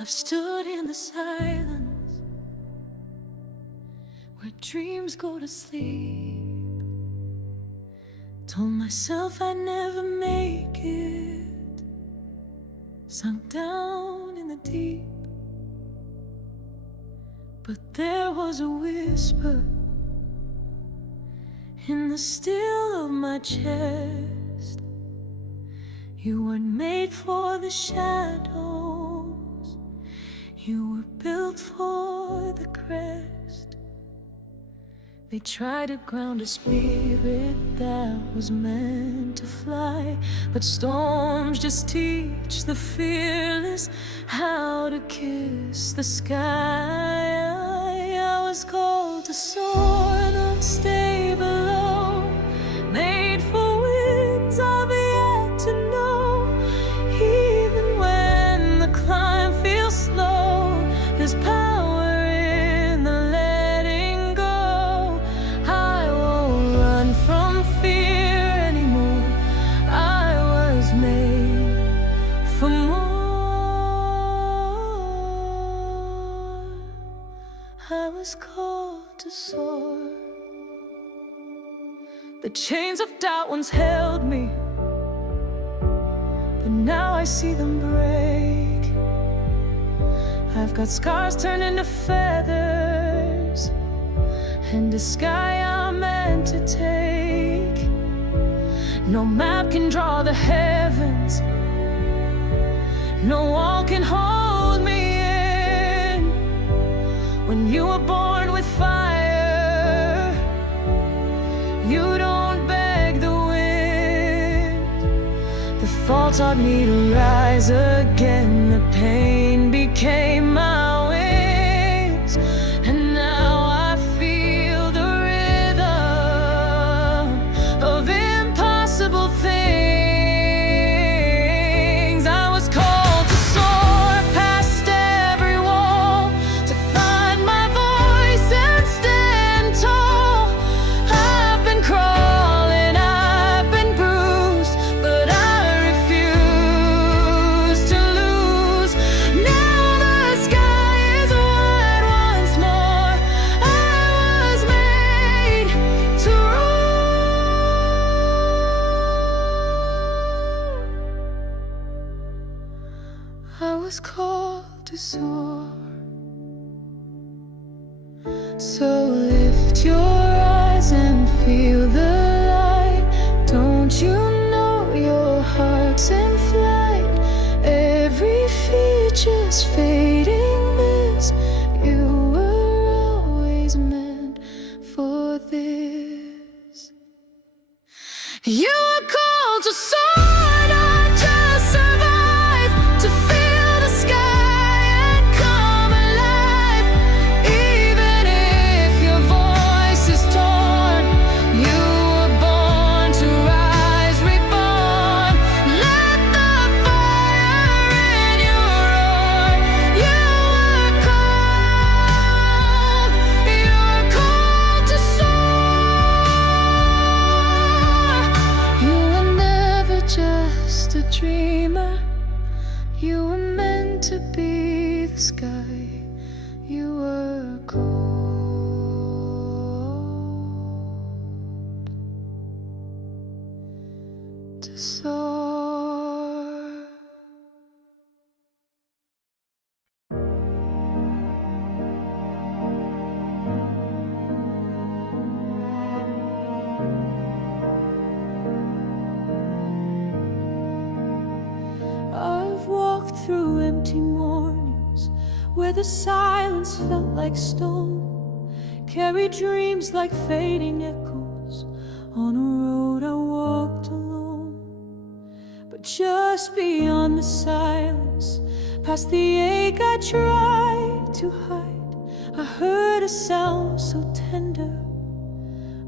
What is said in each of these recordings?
I've stood in the silence where dreams go to sleep. Told myself I'd never make it, sunk down in the deep. But there was a whisper in the still of my chest. You weren't made for the shadows, you were built for the crest. They tried to ground a spirit that was meant to fly, but storms just teach the fearless how to kiss the sky. I was called to soar, not stay below, made for winds I've yet to know. Even when the climb feels slow, there's power in the letting go. I won't run from fear anymore. I was made for more. I was called to soar. The chains of doubt once held me, but now I see them break. I've got scars turned into feathers, and a sky I'm meant to take. No map can draw the heavens, no wall can hold me in. When you were born with fire, you don't beg the wind. The fall taught me to rise again. The pain became my wings, and now I feel the rhythm of impossible things. I was called to soar past every wall, to find my voice and stand tall. I've been crawling, I've been bruised, but I refuse to lose. Now the sky is wide once more. I was made to roar. I was called to soar. So lift your eyes and feel the light. Don't you know your heart's in flight? Every feature's fading miss. You were always meant for this. You were called to soar, not just survive, to feel the sky and come alive. Even if your voice is torn, you were born to rise, reborn. Let the fire in you roar. You were called to soar. You were never just a dreamer. You were meant to be the sky. You were called to soar. I've walked through empty mornings where the silence felt like stone, carried dreams like fading echoes on a road I walked alone. But just beyond the silence, past the ache I tried to hide, I heard a sound so tender,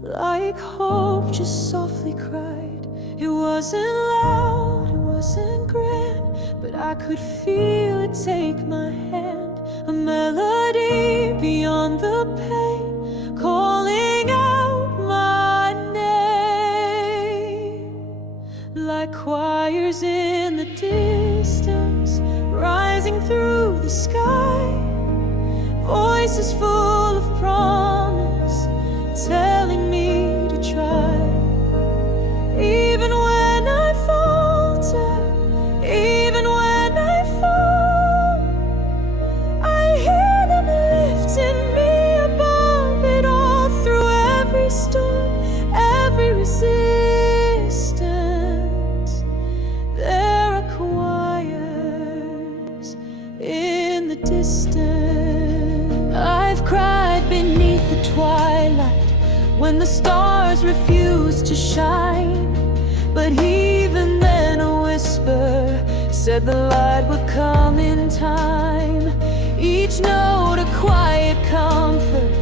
like hope just softly cried. It wasn't loud, it wasn't grand, but I could feel it take my hand. A melody beyond the pain, calling out my name. Like choirs in the distance, rising through the sky, voices full of promise, telling me to try. Even when I falter, even when I fall, I hear them lifting me above it all. Through every storm, every resistance, there are choirs in the distance. I've cried beneath the twilight when the stars refused to shine, but even then a whisper said the light would come in time. Each note a quiet comfort,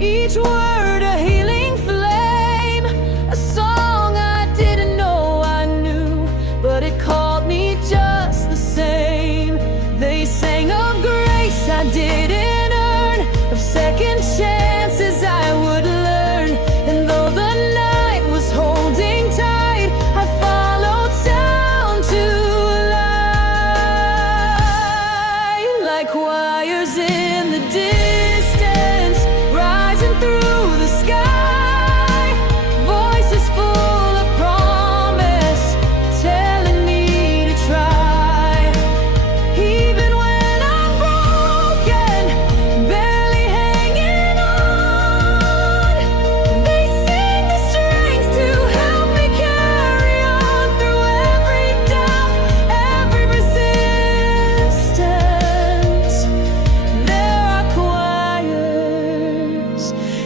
each word a healing flame, a song I didn't know I knew, but it called me just the same. They sang of grace I didn't earn, of second chances I would learn. And though the night was holding tight, I followed sound to light. Like choirs in the distance, rising through the sky, voices full of promise, telling me to try. Even when I'm broken, barely hanging on, they sing the strength to help me carry on. Through every doubt, every resistance, there are choirs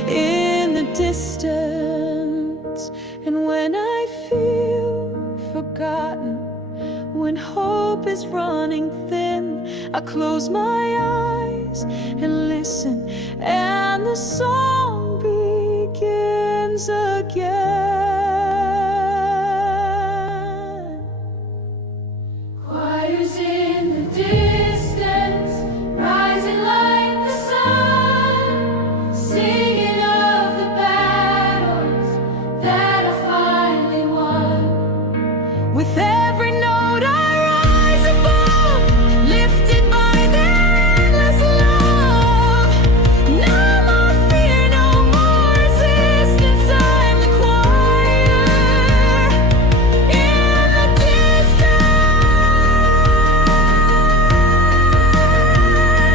in the distance. And when I feel forgotten, when hope is running thin, I close my eyes and listen, and the song begins again. Choirs in the distance, rising like the sun, singing of the battles that I finally won. With every note I rise above, lifted by their endless love. No more fear, no more resistance, I'm the choir in the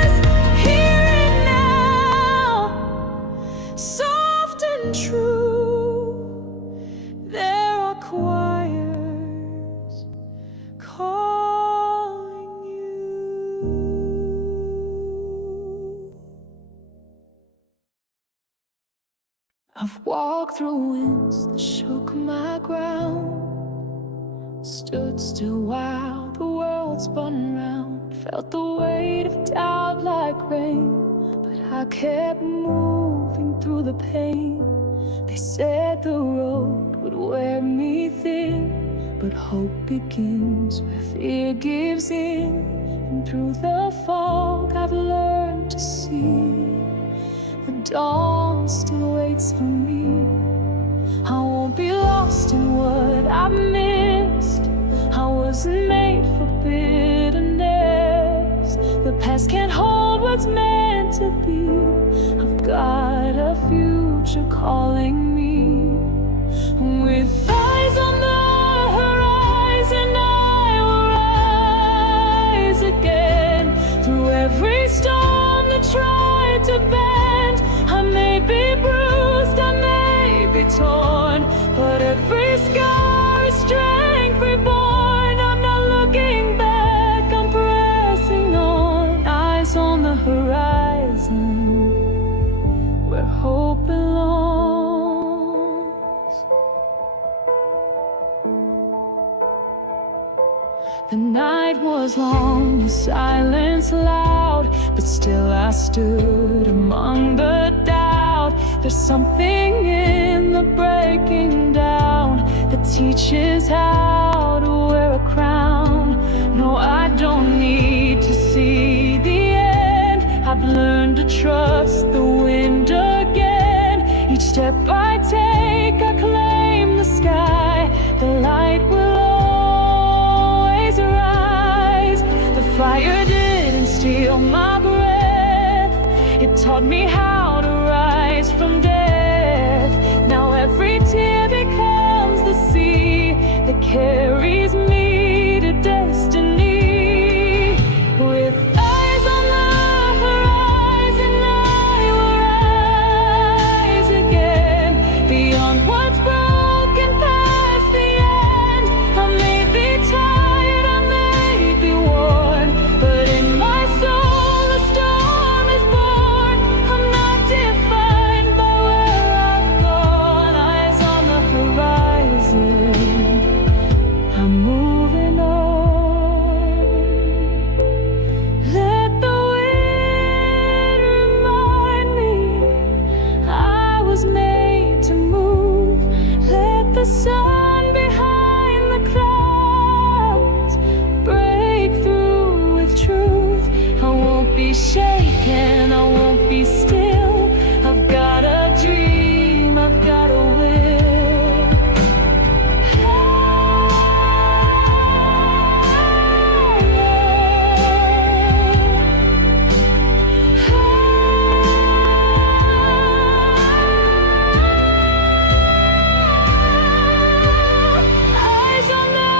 distance. Hear it now, soft and true, there are choirs calling you. I've walked through winds that shook my ground, stood still while the world spun round, felt the weight of doubt like rain, but I kept moving through the pain. They said the road would wear me thin, but hope begins where fear gives in. And through the fog I've learned to see the dawn still waits for me. I won't be lost in what I've missed. I wasn't made for bitterness. The past can't hold what's meant to be. I've got a future calling me. With eyes on the horizon, I will rise again. Through every storm that tried to bend, I may be bruised, I may be torn, but every scar is strength reborn. I'm not looking back, I'm pressing on. Eyes on the horizon, where hope belongs. The night was long, the silence loud, but still I stood among the doubt. There's something in the breaking down that teaches how to wear a crown. No, I don't need to see the end. I've learned to trust the wind again. Each step I take, I claim the sky. The light will always rise. The fire didn't steal my breath. It taught me how to rise from death. Now every tear becomes the sea that carries me to destiny. With eyes on the horizon, I will rise again. Beyond what's broken, past the end. I may be tired, I may be worn, but in my soul a storm is born. I'm not defined by where I've gone. Eyes on the horizon, I'm moving on. Let the wind remind me I was made to move. Let the sun behind the clouds break through with truth. I won't be shaken, I won't be still. I've got a dream, I've got a will. Eyes on the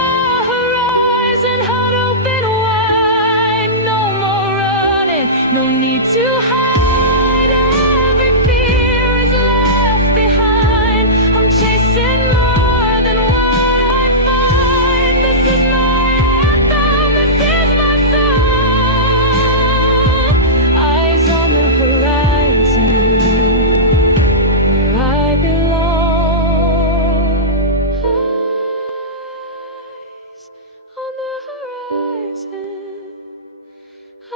horizon, heart open wide. No more running, no need to hide. Every fear is left behind. I'm chasing more than what I find. This is my anthem, this is my song. Eyes on the horizon, where I belong. Eyes on the horizon,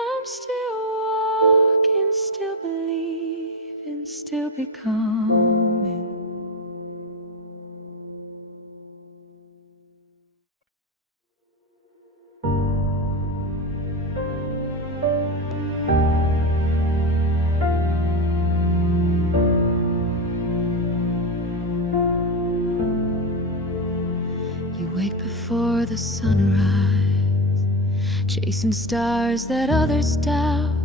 I'm still walking, still believing, still becoming. You wake before the sunrise, chasing stars that others doubt,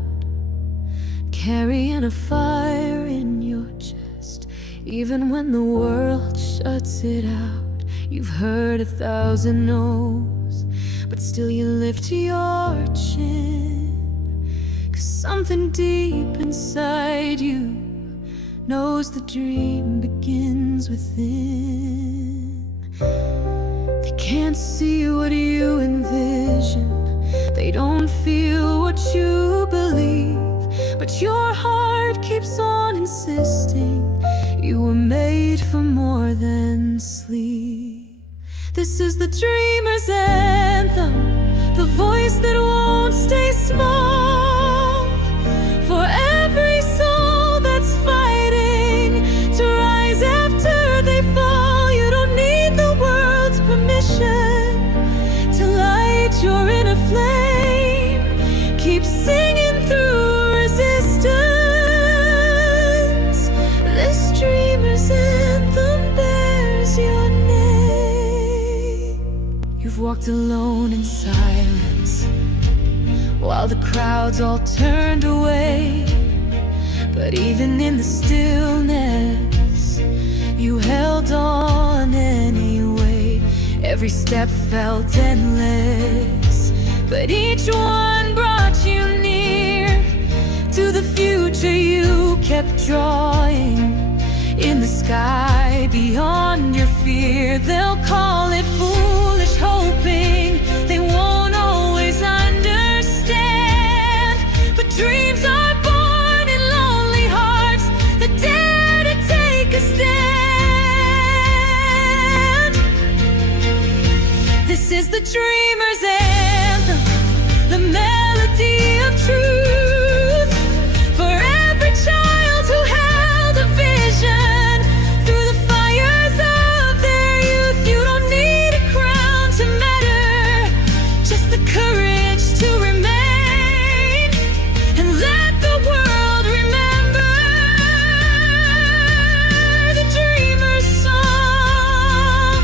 carrying a fire in your chest, even when the world shuts it out. You've heard 1,000 no's, but still you lift your chin, 'cause something deep inside you knows the dream begins within. They can't see what you envision, they don't feel what you believe, but your heart keeps on insisting you were made for more than sleep. This is the dreamer's anthem, the voice that won't stay small. For every soul that's fighting to rise after they fall, you don't need the world's permission to light your inner flame. Keep singing through resistance. This dreamer's anthem bears your name. You've walked alone in silence while the crowds all turned away, but even in the stillness you held on anyway. Every step felt endless, but each one brought you near to the future you kept drawing. In the sky beyond your fear, they'll call it foolish hoping they won't always understand. But dreams are born in lonely hearts that dare to take a stand. This is the dreamer's anthem, the melody of truth. For every child who held a vision through the fires of their youth, you don't need a crown to matter, just the courage to remain and let the world remember the dreamer's song,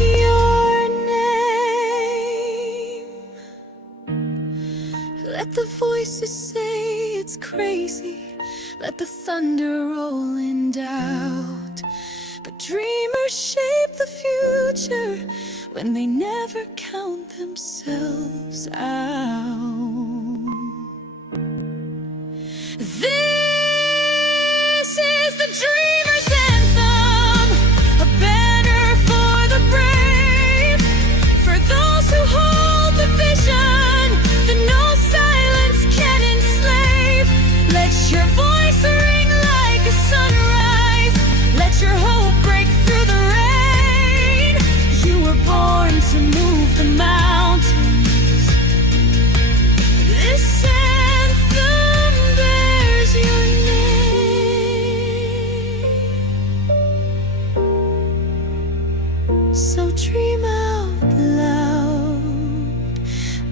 your name. voices say it's crazy, let the thunder roll in doubt. But dreamers shape the future when they never count themselves out. This is the dreamer's anthem, a banner for the brave, for those who hold the vision that no silence can enslave. Let your voice ring like a sunrise, let your hope break through the rain. You were born to move the mountains. This anthem bears your name. So dream out loud,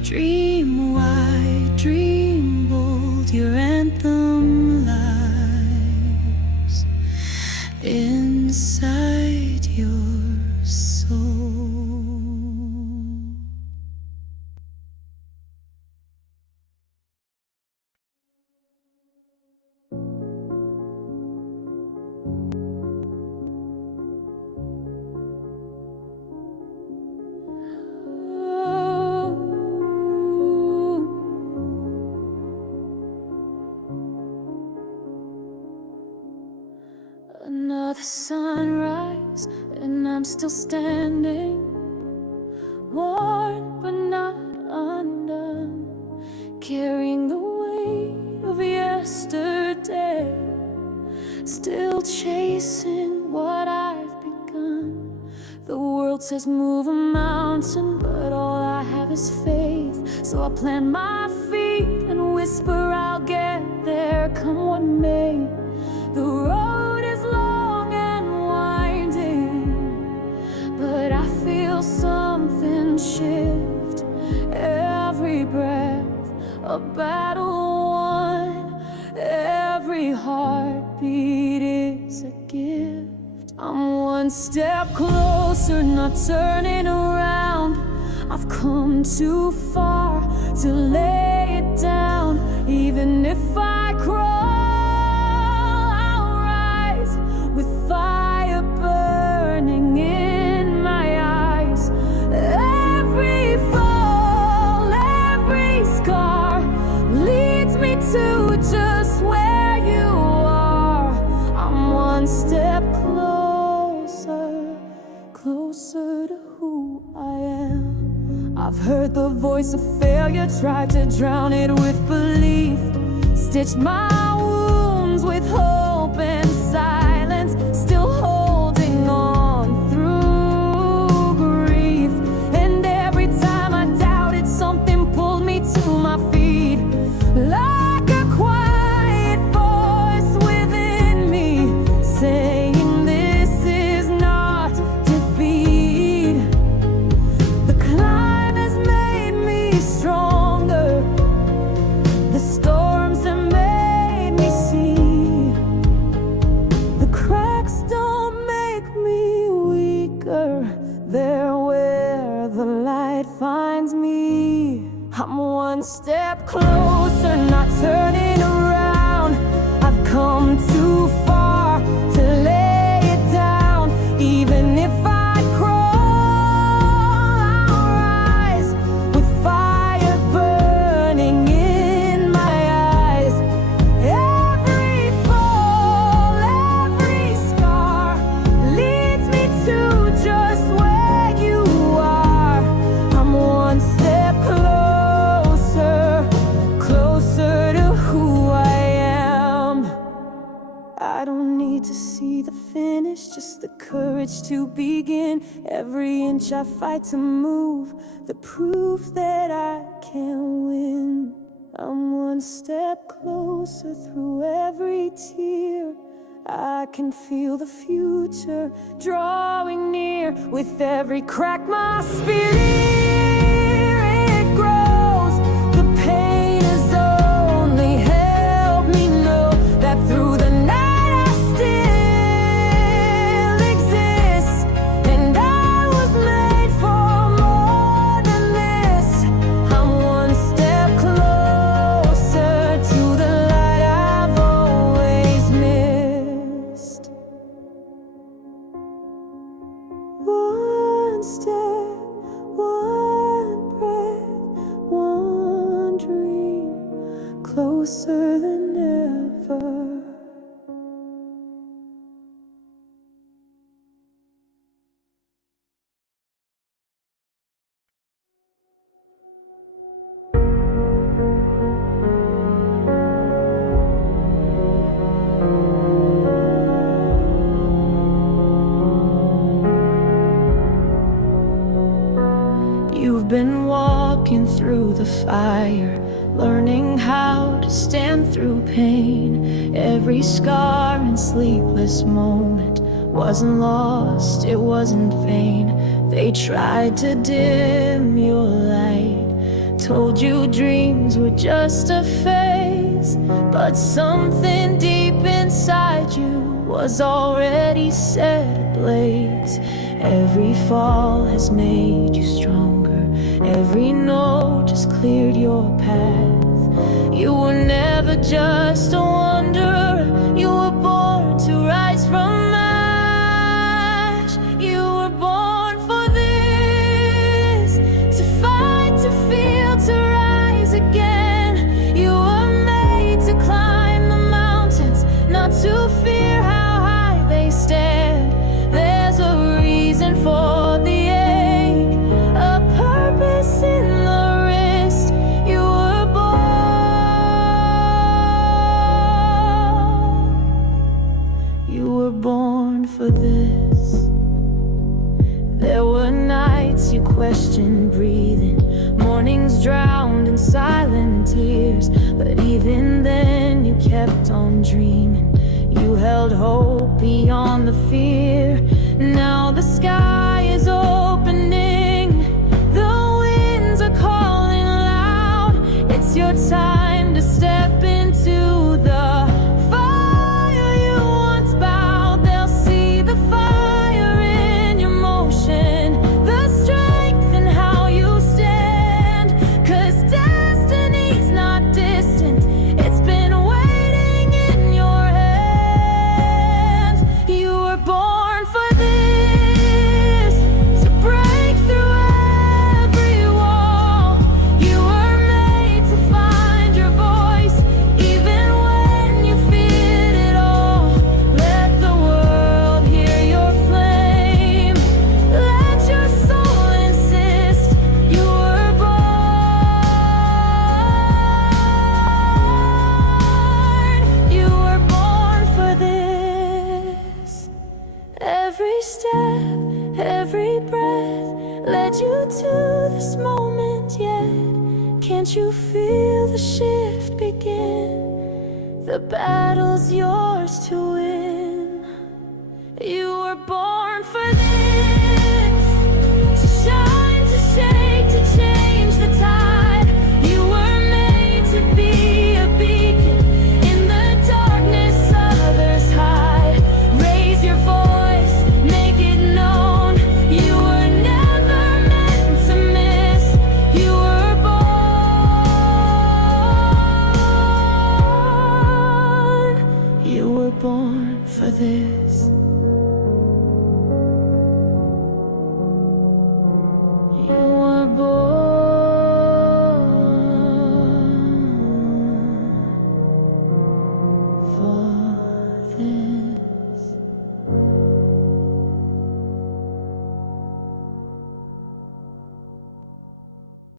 dream wide, dream bold. Your anthem lies inside your soul. Another sunrise, and I'm still standing, worn but not undone, carrying the weight of yesterday, still chasing what I've begun. The world says move a mountain, but all I have is faith. So I plant my feet and whisper I'll get there, come what may. The road is long and winding, but I feel something shift. Every breath, a battle won. Every heartbeat is a gift. I'm one step closer, not turning around. I've come too far to lay it down. Even if I crawl, with fire burning in my eyes. Every fall, every scar leads me to just where you are. I'm one step closer, closer to who I am. I've heard the voice of failure, tried to drown it with belief, stitched my wounds with hope and silence, still holding on through grief. And every time I doubted, something pulled me to my feet, like a quiet voice within me, saying this is not defeat. The climb has made me stronger, the storms have made me see. The cracks don't make me weaker, they're where the light finds me. I'm one step closer, not turning around. I've come too far to lay it down. Even if I crawl, I'll rise with fire burning in my eyes. Every fall, every scar leads me to just where you are. I'm one step closer, closer to who I am. I don't need to see the finish, just the courage to begin. Every inch I fight to move, the proof that I can win. I'm one step closer through every tear. I can feel the future drawing near. With every crack my spirit grows. The pain has only helped me know that through the night I still exist. And I was made for more than this. I'm one step closer, closer than ever. You've been walking through the fire, learning how to stand through pain. Every scar and sleepless moment wasn't lost, it wasn't vain. They tried to dim your light, told you dreams were just a phase, but something deep inside you was already set ablaze. Every fall has made you stronger, every note just cleared your path. You were never just a wanderer, you were born to rise from ash. You were born for this, to fight, to feel, to rise again. You were made to climb the mountains, not to fear how high they stand. There's a reason for the ache, a purpose in the wrist. You were born for this. There were nights you questioned breathing, mornings drowned in silent tears, but even then you kept on dreaming. You held hope beyond the fear. Now the sky is opening, the winds are calling loud. It's your time to step into the fire you once bowed. They'll see the fire in your motion, the strength in how you stand. 'Cause destiny's not distant, it's been waiting in your hands. You were born for this, to break through every wall. You were made to find your voice, even when you feared it all. Let the world hear your flame, let your soul insist. You were born for this. Every step, every breath led you to this moment yet. Can't you feel the shift begin? The battle's yours to win. You were born for this, to shine, to shake, to change the tide. You were made to be a beacon in the darkness others hide. Raise your voice, make it known. You were never meant to miss. You were born for this.